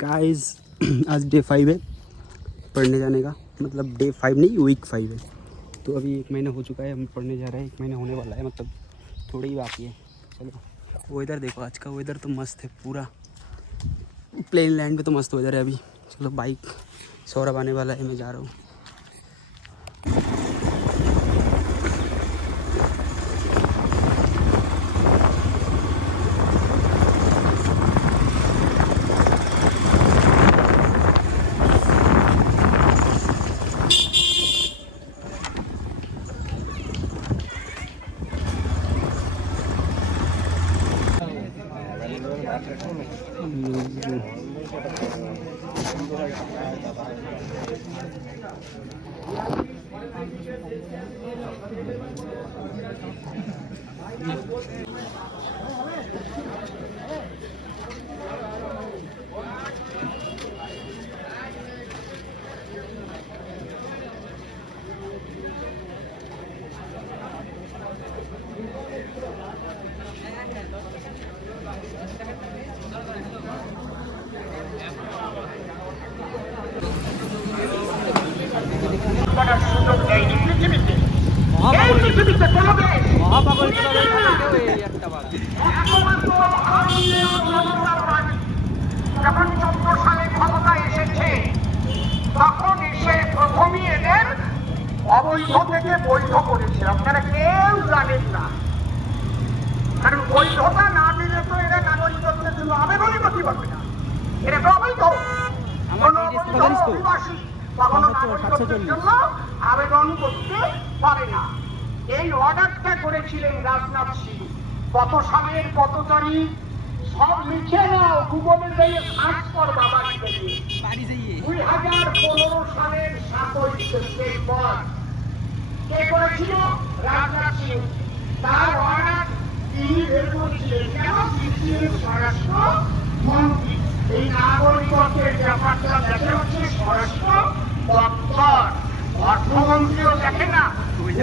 Guys आज day 5 है पढ़ने जाने का, मतलब डे 5 नहीं वीक 5 है। तो अभी 1 महीना हो चुका है, हम पढ़ने जा रहे हैं। 1 महीना होने वाला है, मतलब थोड़ी ही बाकी है। चलो वेदर देखो, आज का वेदर तो मस्त है, पूरा प्लेन लैंड पे तो मस्त वेदर है अभी। चलो बाइक सौरभ आने वाला है, मैं जा रहा हूँ। করার সুযোগ দেয়নি পৃথিবীতে। এই পৃথিবীতে কোনো দেশ একমাত্র ভারতীয় জনতা পার্টি যখন 14 সালে ক্ষমতায় এসেছে, তখন এসে প্রথমই এদের অবৈধ থেকে বৈধ করেছে। আপনারা কেউ জানেন না, কারণ বৈধতা না দিলে তো এরা নাগরিকত্বের জন্য আবেদনই করতে পারবে না। এরা তো অবৈধ। কোনো অভিবাসী কখনো নাগরিকত্বের জন্য আবেদন করতে পারে না। এই অর্ডারটা করেছিলেন রাজনাথ সিং। কত সালের কত তারিখ সব লিখে নাও, গুগলে গিয়ে সার্চ করবা বাড়িতে গিয়ে। 2015 সালের 7ই সেপ্টেম্বর কে করেছিল? রাজনাথ সিং। তার অর্ডার তিনি বের করেছিলেন কেন? তিনি স্বরাষ্ট্র মন্ত্রী। এই নাগরিকত্বের ব্যাপারটা দেখে হচ্ছে স্বরাষ্ট্র দপ্তর। অর্থমন্ত্রীও দেখে না,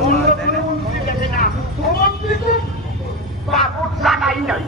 মন্ত্রী দেখে না, মুখ্যমন্ত্রী তো জানাই নাই।